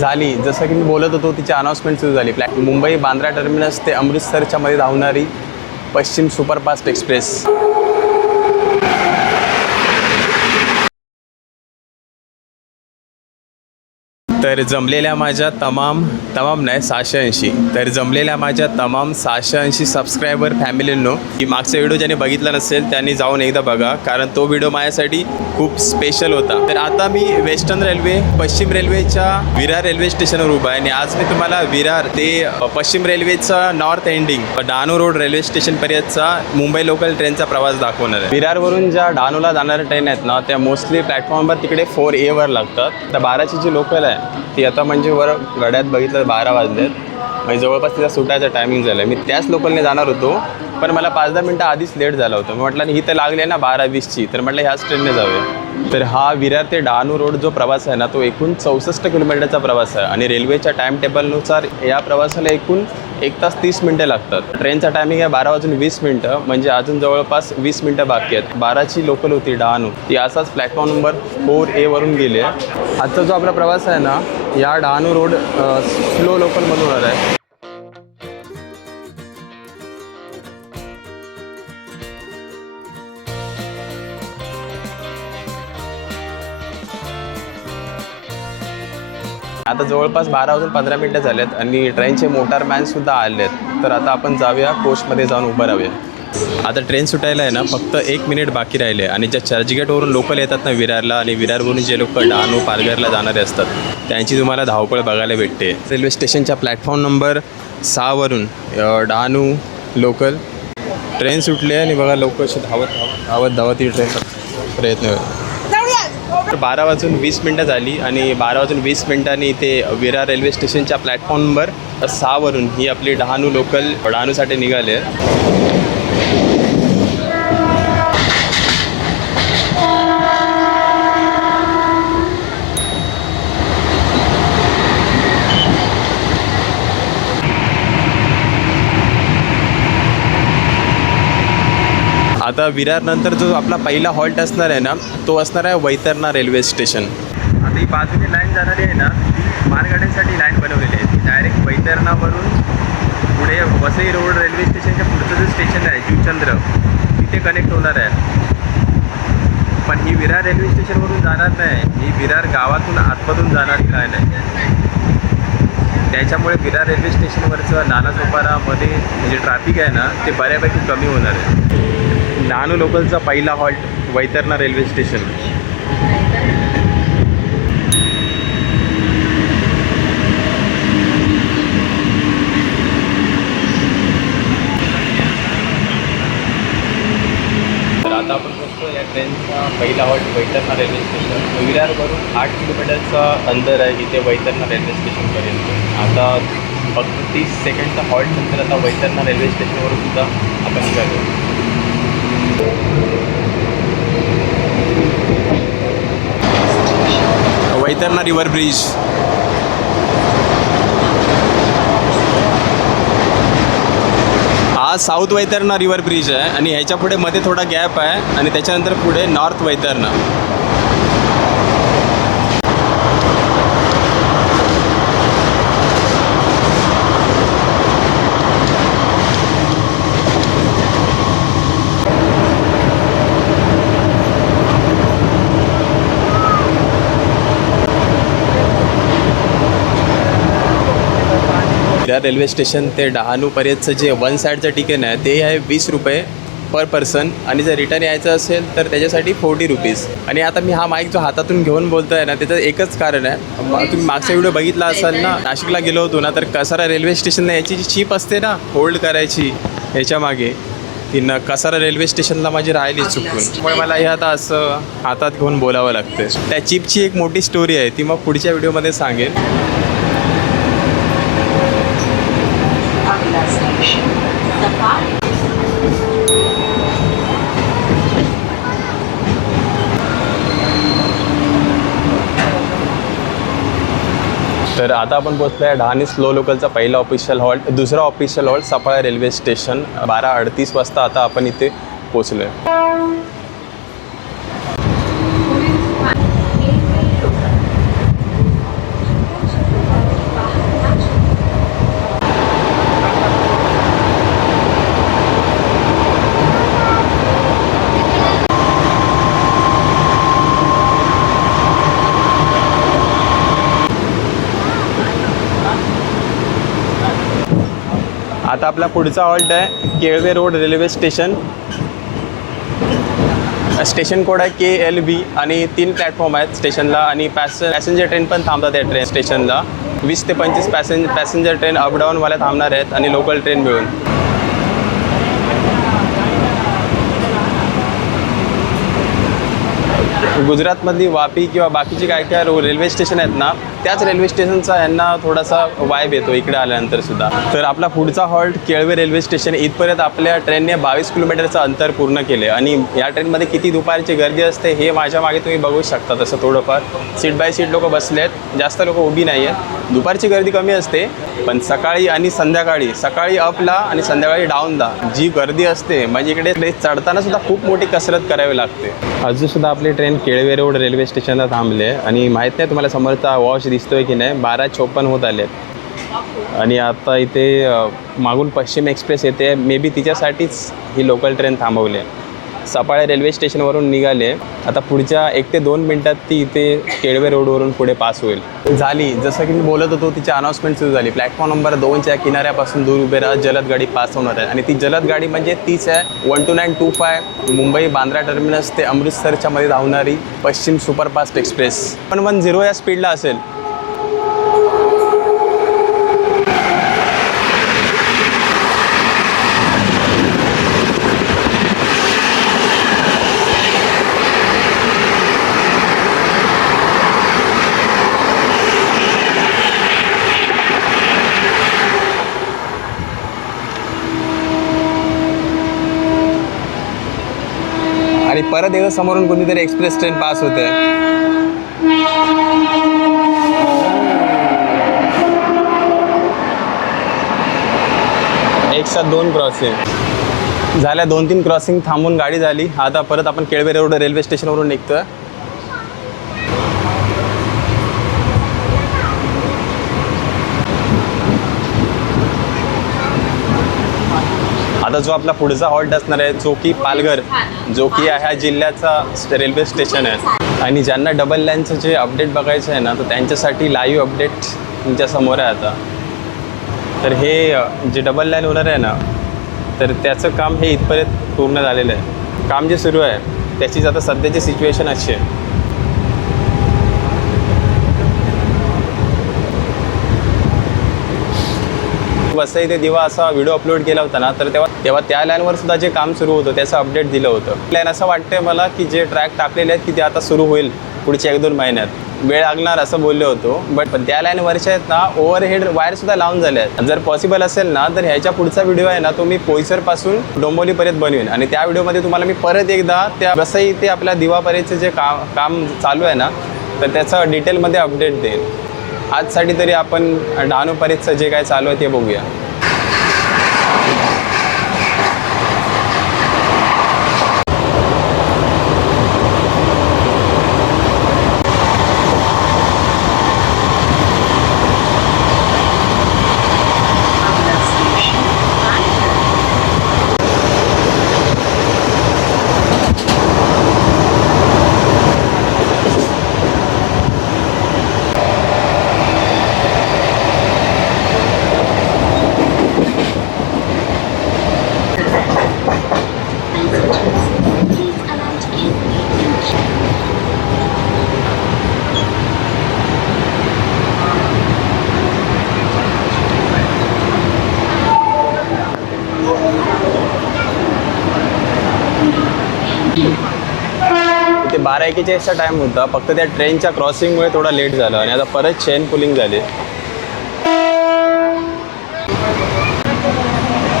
झाली. जसं की मी बोलत होतो तिची अनाउन्समेंट सुरू झाली. मुंबई बांद्रा टर्मिनस ते अमृतसरच्या मध्ये धावणारी पश्चिम सुपरफास्ट एक्सप्रेस. तर जमलेल्या माझ्या तमाम नाही 680, तर जमलेल्या माझ्या तमाम 680 सबस्क्रायबर फॅमिलींनो, की मागचा व्हिडिओ ज्याने बघितला नसेल त्यांनी जाऊन एकदा बघा, कारण तो व्हिडिओ माझ्यासाठी खूप स्पेशल होता. तर आता मी वेस्टर्न रेल्वे पश्चिम रेल्वेच्या विरार रेल्वे स्टेशनवर उभा आहे आणि आज मी तुम्हाला विरार ते पश्चिम रेल्वेचा north ending Dahanu road railway स्टेशनपर्यंतचा मुंबई लोकल ट्रेनचा प्रवास दाखवणार आहे. विरारवरून ज्या डहाणूला जाणाऱ्या ट्रेन आहेत ना, त्या मोस्टली प्लॅटफॉर्मवर तिकडे 4A वर लागतात. तर 12ची जी लोकल आहे ती आता म्हणजे वर गड्यात बघितलं 12 वाजलेत, म्हणजे जवळपास तिचा सुटायचा टायमिंग झाला आहे. मी त्याच लोकलने जाणार होतो, पण मला 5-10 मिनटं आधीच लेट झाला होता. मी म्हटलं ही तर लागली आहे ना 12:20ची, तर म्हटलं ह्याच ट्रेनने जाऊया. तर हा विरार ते डहाणू रोड जो प्रवास आहे ना, तो एकूण 64 किलोमीटरचा प्रवास आहे आणि रेल्वेच्या टाईम टेबलनुसार या प्रवासाला एकूण 1 तास 30 मिनटं लागतात. ट्रेनचा टायमिंग आहे 12:20, म्हणजे अजून जवळपास 20 मिनटं बाकी आहेत. 12ची लोकल होती डहाणू, ती असाच प्लॅटफॉर्म नंबर 4A वरून गेली आहे. आजचा जो आपला प्रवास आहे ना, या डहाणू रोड स्लो लोकलमधून होणार आहे. आता जवळपास 12:15 झालेत आणि ट्रेनचे मोटारमॅनसुद्धा आले आहेत. तर आता आपण जाऊया, कोचमध्ये जाऊन उभं राहूया. आता ट्रेन सुटायला आहे ना फक्त 1 मिनिट बाकी राहिले आणि ज्या चर्चगेटवरून लोकल येतात ना विरारला, आणि विरारवरून जे लोक डहाणू पालघरला जाणारे असतात त्यांची तुम्हाला धावपळ बघायला भेटते. रेल्वे स्टेशनच्या प्लॅटफॉर्म नंबर 6 वरून डहाणू लोकल ट्रेन सुटली आहे आणि बघा लोक अशी धावत ही ट्रेनचा प्रयत्न. 12:20 झाली आणि 12:20 इथे विरार रेल्वे स्टेशनच्या प्लॅटफॉर्म नंबर 6 वरून ही आपली डहाणू लोकल डहाणूसाठी निघाली आहे. आता विरारनंतर जो आपला पहिला हॉल्ट असणार आहे ना, तो असणार आहे वैतरणा रेल्वे स्टेशन. आता ही बाजूने लाईन जाणारी आहे ना, ती मालगाड्यांसाठी लाईन बनवलेली आहे. ती डायरेक्ट वैतरणावरून पुढे वसई रोड रेल्वे स्टेशनच्या पुढचं जे स्टेशन आहे जीवचंद्र, तिथे कनेक्ट होणार आहे. पण ही विरार रेल्वे स्टेशनवरून जाणार नाही, ही विरार गावातून आतमधून जाणारी लाईन आहे. त्याच्यामुळे विरार रेल्वे स्टेशनवरचं नालासोपारामध्ये म्हणजे ट्रॅफिक आहे ना, ते बऱ्यापैकी कमी होणार आहे. डहाणू लोकलचा पहिला हॉल्ट वैतरणा रेल्वे स्टेशन. तर आता आपण बघतो या ट्रेनचा पहिला हॉल्ट वैतरणा रेल्वे स्टेशन. विरारवरून 8 किलोमीटरचा अंतर आहे इथे वैतरणा रेल्वे स्टेशनपर्यंत. आता फक्त 30 सेकंडचा हॉल्ट नंतर आता वैतरणा रेल्वे स्टेशनवरून सुद्धा आपण निघालो. Vaitarna river bridge. हा साऊथ वैतरणा रिव्हर ब्रिज आहे आणि ह्याच्या पुढे मध्ये थोडा गॅप आहे आणि त्याच्यानंतर पुढे north Vaitarna. Virar railway station ते डहाणूपर्यंतचं जे वन साईडचं तिकीट आहे ते आहे 20 रुपये पर पर्सन, आणि जर रिटर्न यायचं असेल तर त्याच्यासाठी 40 रुपीज. आणि आता मी हा माईक जो हातातून घेऊन बोलतो आहे ना, त्याचं एकच कारण आहे. तुम्ही मागचा व्हिडिओ बघितला असाल ना, नाशिकला गेलो होतो ना, तर कसारा रेल्वे स्टेशनला याची जी चिप असते ना होल्ड करायची ह्याच्या मागे, ती न कसारा रेल्वे स्टेशनला माझी राहिली चुकून. त्यामुळे मला हे आता असं हातात घेऊन बोलावं लागतं. त्या चिपची एक मोठी स्टोरी आहे, ती मग पुढच्या व्हिडिओमध्ये सांगेन. तर आता आपण पोहोचलो आहे डहाणू स्लो लोकलचा पहिला ऑफिशियल हॉल्ट. दुसरा ऑफिशियल हॉल्ट सफाळा रेल्वे स्टेशन. 12:38 वाजता आता आपण इथे पोहोचलो आहे. आता आपला पुढचा हॉल्ट आहे Kelve road railway station. Station code आहे KLV आणि 3 प्लॅटफॉर्म आहेत स्टेशनला आणि पॅसेंजर ट्रेन पण थांबतात या ट्रेन स्टेशनला. 20 ते 25 पॅसेंजर ट्रेन अपडाऊनवाल्या थांबणार आहेत आणि लोकल ट्रेन मिळून. गुजरातमधली वापी किंवा बाकीची काय काय रेल्वे स्टेशन आहेत ना, त्याच रेल्वे स्टेशनचा यांना थोडासा वाईब येतो इकडे आल्यानंतर सुद्धा. तर आपला पुढचा हॉल्ट केळवे रेल्वे स्टेशन. इथपर्यंत आपल्या ट्रेनने 22 किलोमीटरचं अंतर पूर्ण केले आणि या ट्रेनमध्ये किती दुपारची गर्दी असते हे माझ्या मागे तुम्ही बघू शकता. तसं थोडंफार सीट बाय सीट लोक बसले आहेत, जास्त लोक उभी नाही आहेत. दुपारची गर्दी कमी असते, पण सकाळी आणि संध्याकाळी, सकाळी अपला आणि संध्याकाळी डाऊनला जी गर्दी असते म्हणजे इकडे चढताना सुद्धा खूप मोठी कसरत करावी लागते. अजूनसुद्धा आपली ट्रेन केळवे रोड रेल्वे स्टेशनला थांबले आणि माहीत नाही तुम्हाला समोरचा वॉच दिसतोय की नाही. 12:54 होत आले आणि आता इथे मागून पश्चिम एक्सप्रेस येते. May be तिच्यासाठीच he local train थांबवली आहे. सफाळे रेल्वे स्टेशनवरून निघाले. आता पुढच्या 1 ते 2 मिनटात ती इथे केळवे रोडवरून पुढे पास होईल. झाली, जसं की मी बोलत होतो तिची अनाऊन्समेंट सुरू झाली. प्लॅटफॉर्म नंबर 2च्या किनाऱ्यापासून दूर उभे राहत जलद गाडी पास होणार आहे आणि ती जलद गाडी म्हणजे तीच आहे 12925 मुंबई बांद्रा टर्मिनस ते अमृतसरच्या मध्ये धावणारी पश्चिम सुपरफास्ट एक्सप्रेस. 110 या स्पीडला असेल. आणि परत एकदा समोरून कोणतीतरी एक्सप्रेस ट्रेन पास होते. एक साथ 2 क्रॉसिंग झाल्या. 2-3 क्रॉसिंग थांबून गाडी झाली. आता परत आपण केळवे रोड रेल्वे स्टेशनवरून निघतोय. आता जो आपला पुढचा हॉल्ट असणार आहे जो की पालघर, जो की ह्या जिल्ह्याचा रेल्वे स्टेशन आहे. आणि ज्यांना डबल लाईनचं जे अपडेट बघायचं आहे ना, तर त्यांच्यासाठी लाईव्ह अपडेट तुमच्या समोर आहे आता. तर हे जे डबल लाईन होणार आहे ना, तर त्याचं काम हे इथपर्यंत पूर्ण झालेलं आहे. काम जे सुरू आहे त्याचीच आता सध्याची सिच्युएशन अशी आहे. वसई ते दिवा असा व्हिडिओ अपलोड केला होता ना, तर तेव्हा त्या लाईनवर सुद्धा जे काम सुरू होतं त्याचं अपडेट दिलं होतं. लाईन असं वाटतंय मला की जे ट्रॅक टाकलेले आहेत की ते आता सुरू होईल पुढच्या 1-2 महिन्यात. वेळ लागणार असं बोलले होतो, पण त्या लाईनवरच्या आहेत ना ओव्हरहेड वायरसुद्धा लावून झाल्या आहेत. जर पॉसिबल असेल ना तर ह्याच्या पुढचा व्हिडिओ आहे ना तो मी पोईसरपासून डोंबिवलीपर्यंत बनवेन आणि त्या व्हिडिओमध्ये तुम्हाला मी परत एकदा त्या वसई ते आपल्या दिवापर्यंतचे जे काम चालू आहे ना, तर त्याचं डिटेलमध्ये अपडेट देईन. आजसाठी तरी आपण डहाणूपर्यंतचं जे काय चालू आहे ते बघूया. ते 12:41चा टाईम होता. फक्त त्या ट्रेनच्या क्रॉसिंगमुळे थोडा लेट झाला आणि आता परत चेन पुलिंग झाली.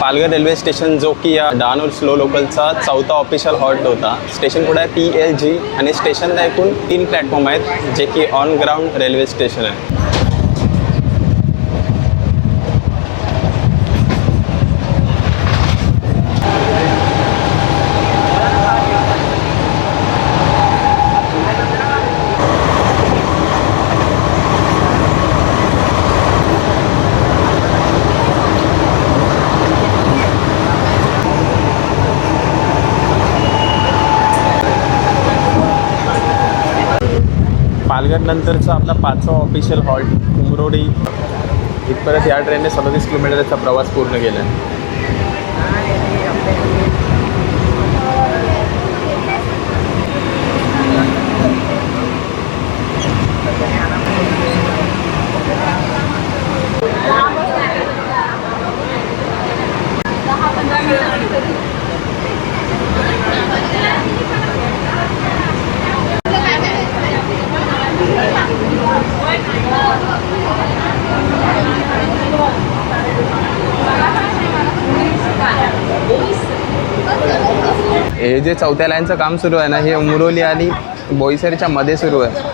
पालघर रेल्वे स्टेशन जो की या डहाणू स्लो लोकलचा 4था ऑफिशियल हॉल्ट होता. स्टेशन कोड आहे PLG आणि स्टेशनला एकूण 3 प्लॅटफॉर्म आहेत जे की ऑन ग्राउंड रेल्वे स्टेशन आहे. पालघर नंतरचा आपला 5वा ऑफिशियल हॉल्ट उमरोडी इथपर्यंत या ट्रेनने 37 किलोमीटरचा प्रवास पूर्ण केला आहे. हे जे चौथ्या लाईनचं काम सुरू आहे ना, हे मुरोली आणि बोईसरच्या मध्ये सुरू आहे.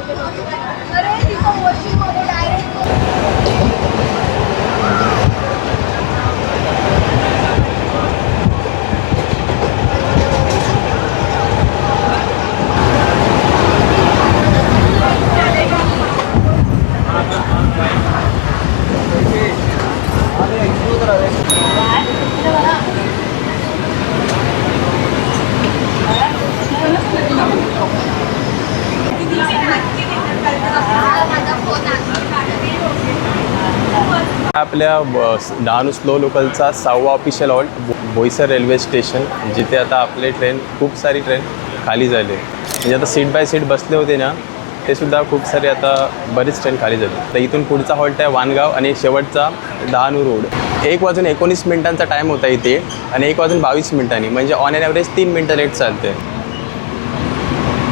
आपल्या डहाणू स्लो लोकलचा 6वा official halt Boisar railway station, जिथे आता आपले ट्रेन खूप सारी ट्रेन खाली झाली. म्हणजे आता सीट बाय सीट बसले होते ना, ते सुद्धा खूप सारे आता बरीच ट्रेन खाली झाली. तर इथून पुढचा हॉल्ट आहे वानगाव आणि शेवटचा डहाणू रोड. 1:19 टाईम होता इथे आणि 1:22 म्हणजे ऑन एन ॲव्हरेज 3 मिनटं लेट चालते.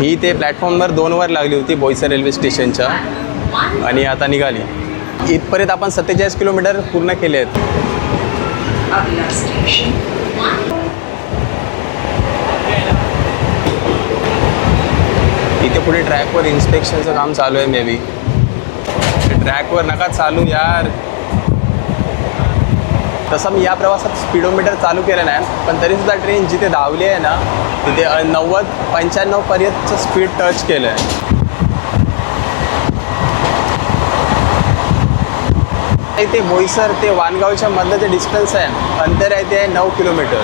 ही ते प्लॅटफॉर्मवर 2वर लागली होती बोईसर रेल्वे स्टेशनच्या आणि आता निघाली. इथपर्यंत आपण 47 किलोमीटर पूर्ण केले आहेत. इथे पुढे ट्रॅकवर इन्स्पेक्शनचं काम चालू आहे. मे बी ट्रॅकवर नका चालू यार. तसं मी या प्रवासात स्पीडोमीटर चालू केलं नाही, पण तरीसुद्धा ट्रेन जिथे धावली आहे ना, तिथे 90-95 पर्यंतचं स्पीड टच केलं आहे. इथे बोईसर ते वानगावच्या मधलं जे डिस्टन्स आहे, अंतर आहे ते 9 किलोमीटर.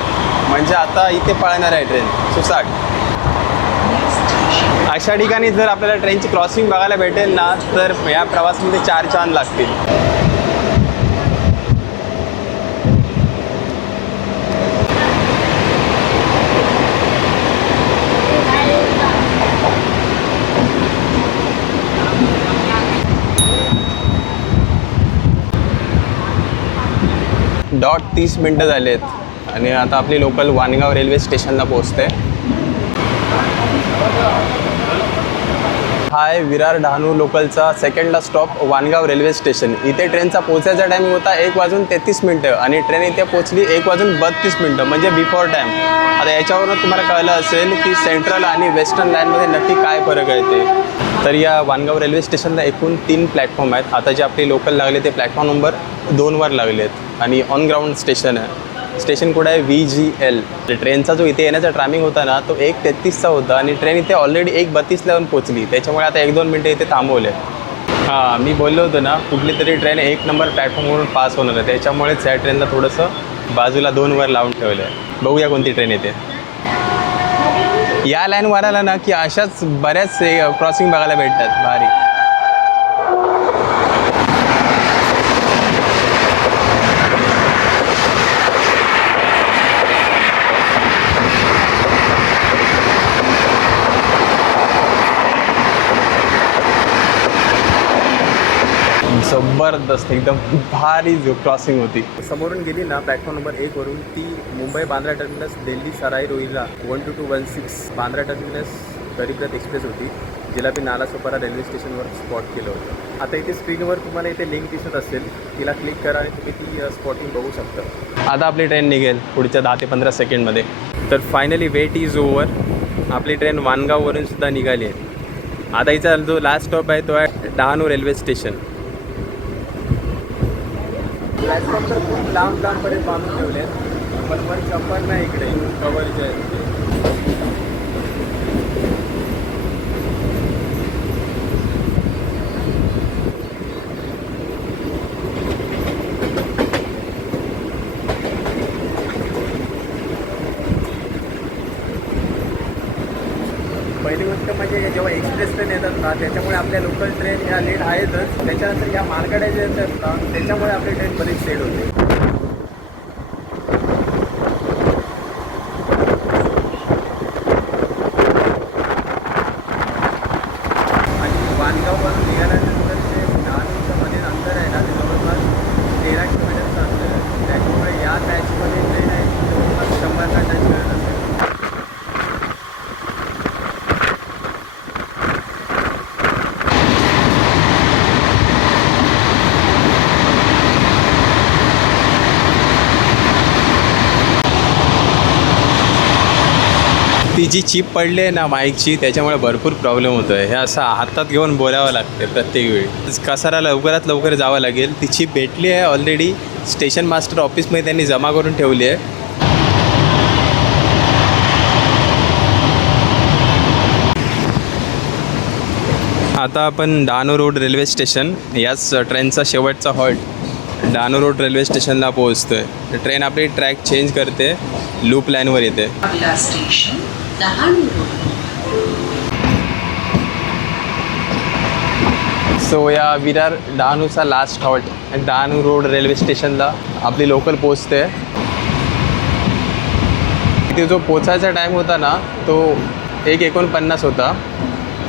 म्हणजे आता इथे पळणार आहे ट्रेन सुसाट. अशा ठिकाणी जर आपल्याला ट्रेनची क्रॉसिंग बघायला भेटेल ना, तर या प्रवासामध्ये 4 चांद लागतील. डॉट 30 मिनटं झाले आहेत आणि आता आपली लोकल वानगाव रेल्वे स्टेशनला पोहोचते. हा आहे विरार डहाणू लोकलचा सेकंडला स्टॉप वानगाव रेल्वे स्टेशन. इथे ट्रेनचा पोहोचायचा टाईम होता 1:33 आणि ट्रेन इथे पोहोचली 1:32 म्हणजे बिफोर टाईम. आता याच्यावरून तुम्हाला कळलं असेल की सेंट्रल आणि वेस्टर्न लाईनमध्ये नक्की काय फरक आहे ते. तर या वानगाव रेल्वे स्टेशनला एकूण 3 प्लॅटफॉर्म आहेत. आता जे आपले लोकल लागले ते प्लॅटफॉर्म नंबर 2वर लागले आहेत आणि ऑन ग्राउंड स्टेशन आहे. स्टेशन कोड आहे VGL. ट्रेनचा जो इथे येण्याचा टायमिंग होता ना, तो 1:33 होता आणि ट्रेन इथे ऑलरेडी 1:32 येऊन पोचली. त्याच्यामुळे आता 1-2 मिनटं इथे थांबवले. हां, मी बोललो होतो ना, कुठली तरी ट्रेन 1 नंबर प्लॅटफॉर्मवरून पास होणार आहे. त्याच्यामुळेच या ट्रेनला थोडंसं बाजूला 2वर लावून ठेवलं आहे. बघूया कोणती ट्रेन येते. या लाईनवर आला ना की अशाच बऱ्याच क्रॉसिंग बघायला भेटतात भारी. जबरदस्त एकदम भारी जो क्रॉसिंग होती. समोरून गेली ना प्लॅटफॉर्म नंबर 1 वरून, ती Mumbai Bandra terminus Delhi Sarai Rohilla 12216 Bandra terminus Garib Rath express होती, जिला मी नालासोपारा रेल्वे स्टेशनवर स्पॉट केलं होतं. आता इथे स्क्रीनवर तुम्हाला इथे लिंक दिसत असेल, तिला क्लिक करा आणि तुम्ही ती स्पॉटिंग बघू शकता. आता आपली ट्रेन निघेल पुढच्या 10 ते 15 सेकंडमध्ये. तर फायनली वेट इज ओव्हर. आपली ट्रेन वानगाववरून सुद्धा निघाली आहे. आता हिचा जो लास्ट स्टॉप आहे तो आहे डहाणू रेल्वे स्टेशन. प्लॅटफॉर्म तर खूप लांबपर्यंत बांधून ठेवले आहेत, पण वर चप्पल नाही इकडे कवरचे आहे. पहिली गोष्ट फक्त म्हणजे जेव्हा एक्सप्रेस ट्रेन येतात ना त्याच्यामुळे आपल्या लोकल ट्रेन ह्या लेट आहेतच. त्याच्यानंतर ह्या मालगाड्या जे येतात ना त्याच्यामुळे आपली ट्रेन बरीच लेट होते. आणि वाणगाववरून निघाल्यानंतर ते डहाणूच्या मध्ये अंतर आहे ना ते जवळपास 13 किलोमीटरचं अंतर आहे. त्याच्यामुळे या बॅचमध्ये ट्रेन आहे ती जवळपास 100 तासाची मिळत असेल. ती जी चिप पडली आहे ना माईकची त्याच्यामुळे भरपूर प्रॉब्लेम होतो आहे. हे असं हातात घेऊन बोलावं लागते प्रत्येक वेळी. कसारा लवकरात लवकर जावं लागेल. ती चिप भेटली आहे ऑलरेडी स्टेशन मास्टर ऑफिसमध्ये त्यांनी जमा करून ठेवली आहे. आता आपण डहाणू रोड रेल्वे स्टेशन याच ट्रेनचा शेवटचा हॉल्ट डहाणू रोड रेल्वे स्टेशनला पोहोचतो आहे. ट्रेन आपली ट्रॅक चेंज करते, लूप लाईनवर येते. अगला स्टेशन डहाणू रोड. सो या विरार डहाणूचा last halt Dahanu road railway स्टेशनला आपली लोकल पोचते. इथे जो पोचायचा टाईम होता ना तो 1:49 होता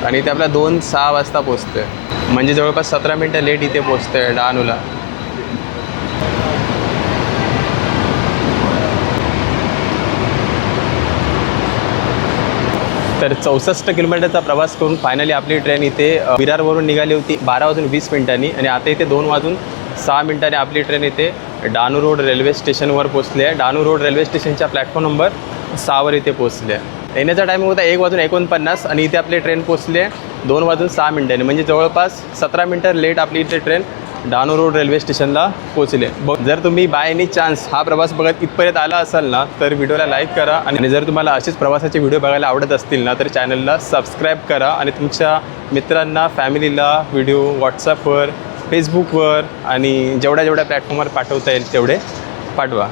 आणि ते आपल्या 2:06 वाजता पोचते. म्हणजे जवळपास 17 मिनटं लेट इथे पोचते डहाणूला. तर 64 किलोमीटरचा प्रवास करून फायनली आपली ट्रेन इथे विरारवरून निघाली होती 12:20 आणि आता इथे 2:06 आपली ट्रेन इथे डहाणू रोड रेल्वे स्टेशनवर पोचली आहे. डहाणू रोड रेल्वे स्टेशनच्या प्लॅटफॉर्म नंबर 6वर इथे पोचले आहे. येण्याचा टाईम होता 1:49 आणि इथे आपली ट्रेन पोचली आहे 2:06 म्हणजे जवळपास 17 मिनटं लेट आपली इथे ट्रेन डहाणू रोड रेल्वे स्टेशनला पोचले. जर तुम्ही बाय एनी चान्स हा प्रवास बघत इथपर्यंत आला असाल ना तर व्हिडिओला लाईक करा आणि जर तुम्हाला असेच प्रवासाचे व्हिडिओ बघायला आवडत असतील ना तर चॅनलला सबस्क्राईब करा आणि तुमच्या मित्रांना फॅमिलीला व्हिडिओ व्हॉट्सअपवर फेसबुकवर आणि जेवढ्या प्लॅटफॉर्मवर पाठवता येईल तेवढे पाठवा.